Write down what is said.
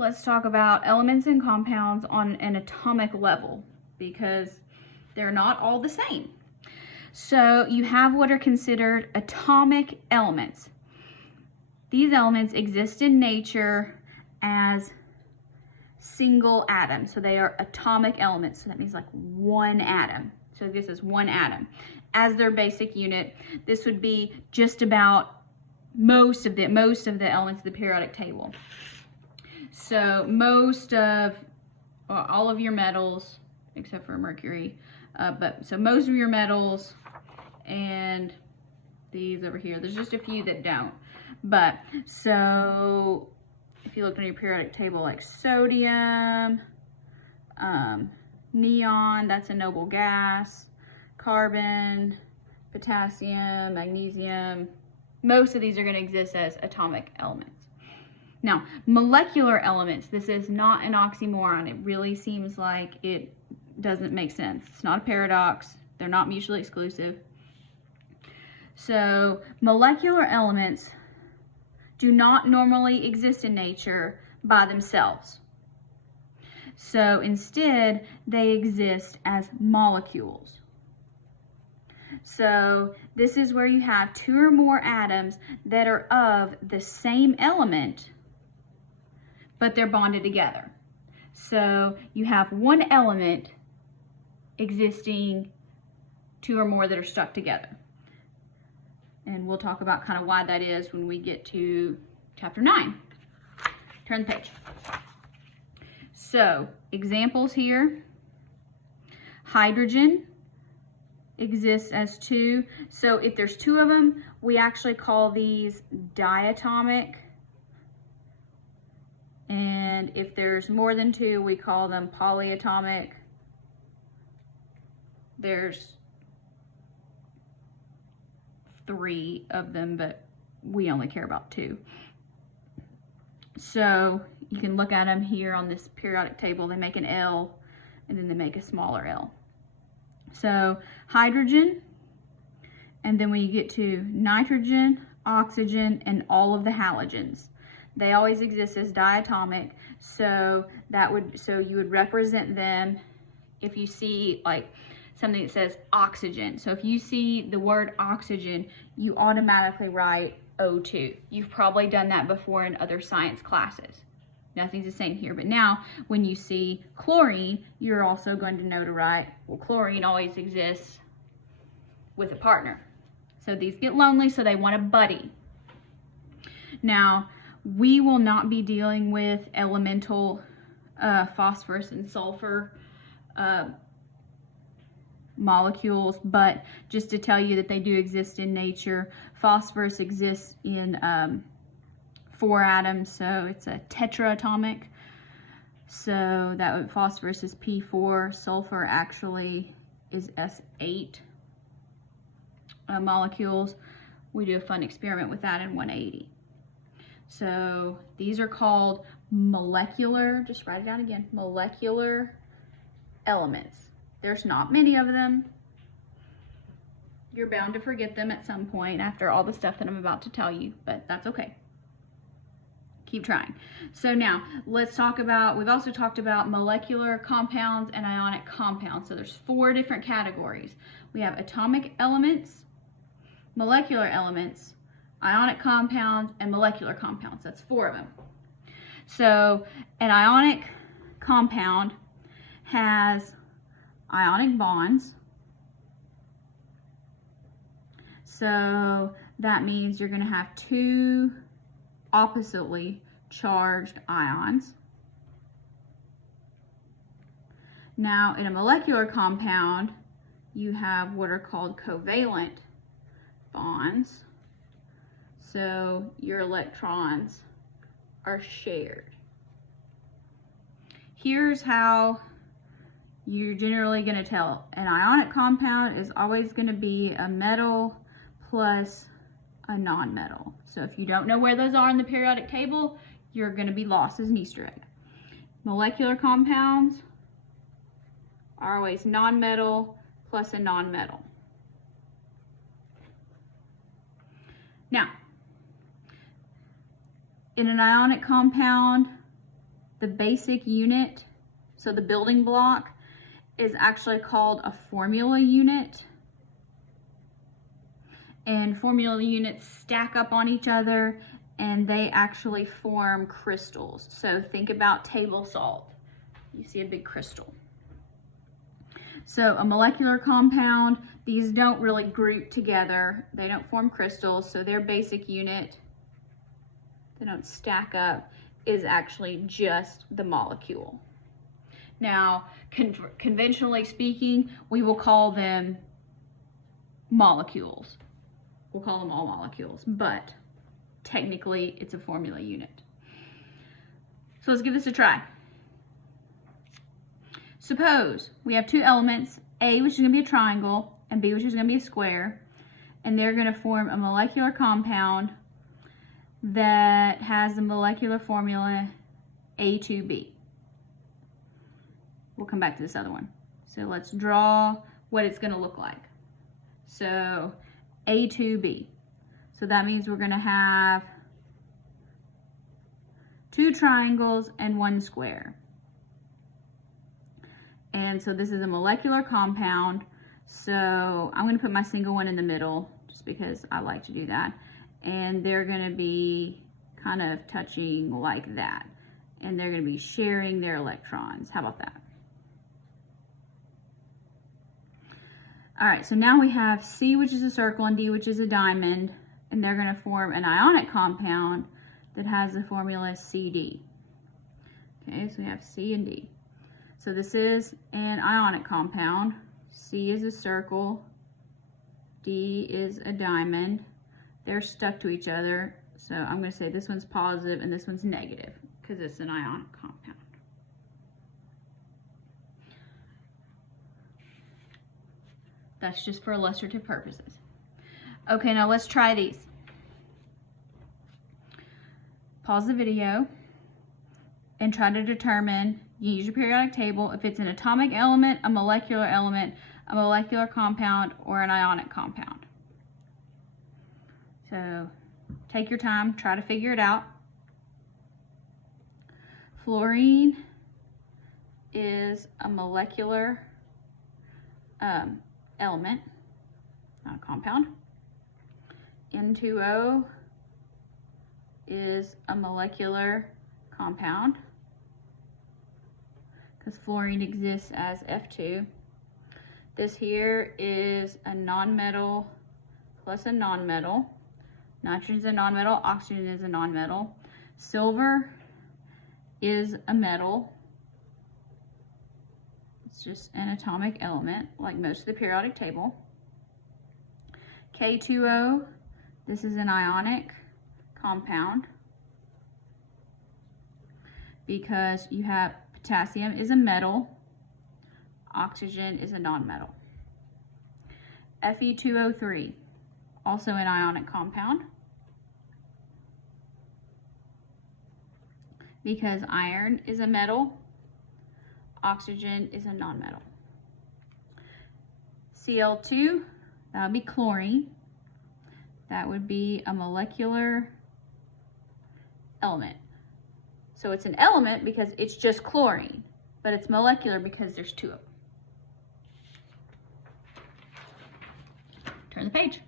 let's talk about elements and compounds on an atomic level, because they're not all the same. So you have what are considered atomic elements. These elements exist in nature as single atoms. So they are atomic elements. So that means like one atom. So this is one atom as their basic unit. This would be just about most of the elements of the periodic table. So most of all of your metals, except for mercury, so most of your metals and these over here, there's just a few that don't. But so if you look on your periodic table, like sodium, neon, that's a noble gas, carbon, potassium, magnesium, most of these are going to exist as atomic elements. Now, molecular elements, this is not an oxymoron. It really seems like it doesn't make sense. It's not a paradox. They're not mutually exclusive. So, molecular elements do not normally exist in nature by themselves. So, instead, they exist as molecules. So, this is where you have two or more atoms that are of the same element, but they're bonded together. So you have one element existing two or more that are stuck together. And we'll talk about kind of why that is when we get to chapter 9. Turn the page. So examples here. Hydrogen exists as two. So if there's two of them, we actually call these diatomic. And if there's more than two, we call them polyatomic. There's 3 of them, but we only care about 2. So you can look at them here on this periodic table. They make an L, and then they make a smaller L. So hydrogen, and then when you get to nitrogen, oxygen, and all of the halogens, they always exist as diatomic. So you would represent them if you see like something that says oxygen. So if you see the word oxygen, you automatically write O2. You've probably done that before in other science classes. Nothing's the same here, but now when you see chlorine, you're also going to know to write, well, chlorine always exists with a partner. So these get lonely, so they want a buddy. Now, we will not be dealing with elemental phosphorus and sulfur molecules, but just to tell you that they do exist in nature. Phosphorus exists in 4 atoms, so it's a tetraatomic. So that phosphorus is P4, sulfur actually is S8 molecules. We do a fun experiment with that in 180. So these are called molecular, just write it down again, molecular elements. There's not many of them. You're bound to forget them at some point after all the stuff that I'm about to tell you, but that's okay. Keep trying. So now let's talk about, we've also talked about molecular compounds and ionic compounds. So there's 4 different categories. We have atomic elements, molecular elements, ionic compounds, and molecular compounds. That's 4 of them. So an ionic compound has ionic bonds. So that means you're going to have 2 oppositely charged ions. Now in a molecular compound, you have what are called covalent bonds. So your electrons are shared. Here's how you're generally going to tell. An ionic compound is always going to be a metal plus a non-metal. So if you don't know where those are in the periodic table, you're going to be lost as an Easter egg. Molecular compounds are always non-metal plus a non-metal. Now, in an ionic compound, the basic unit, so the building block, is actually called a formula unit. And formula units stack up on each other and they actually form crystals. So think about table salt. You see a big crystal. So a molecular compound, these don't really group together. They don't form crystals, so their basic unit, they don't stack up, is actually just the molecule. Now, conventionally speaking, we will call them molecules. We'll call them all molecules, but technically it's a formula unit. So let's give this a try. Suppose we have two elements, A, which is going to be a triangle, and B, which is going to be a square, and they're going to form a molecular compound that has the molecular formula A2B. We'll come back to this other one. So let's draw what it's going to look like. So A2B. So that means we're going to have two triangles and one square. And so this is a molecular compound. So I'm going to put my single one in the middle just because I like to do that. And they're going to be kind of touching like that. And they're going to be sharing their electrons. How about that? All right, so now we have C, which is a circle, and D, which is a diamond, and they're going to form an ionic compound that has the formula CD. Okay, so we have C and D. So this is an ionic compound. C is a circle, D is a diamond. They're stuck to each other, so I'm going to say this one's positive and this one's negative because it's an ionic compound. That's just for illustrative purposes. Okay, now let's try these. Pause the video and try to determine, you use your periodic table, if it's an atomic element, a molecular compound, or an ionic compound. So take your time, try to figure it out. Fluorine is a molecular element, not a compound. N2O is a molecular compound because fluorine exists as F2. This here is a nonmetal plus a nonmetal. Nitrogen is a nonmetal, oxygen is a nonmetal. Silver is a metal. It's just an atomic element, like most of the periodic table. K2O, this is an ionic compound because you have potassium is a metal, oxygen is a nonmetal. Fe2O3, also an ionic compound because iron is a metal, oxygen is a nonmetal. Cl2, that would be chlorine. That would be a molecular element. So it's an element because it's just chlorine, but it's molecular because there's two of them. Turn the page.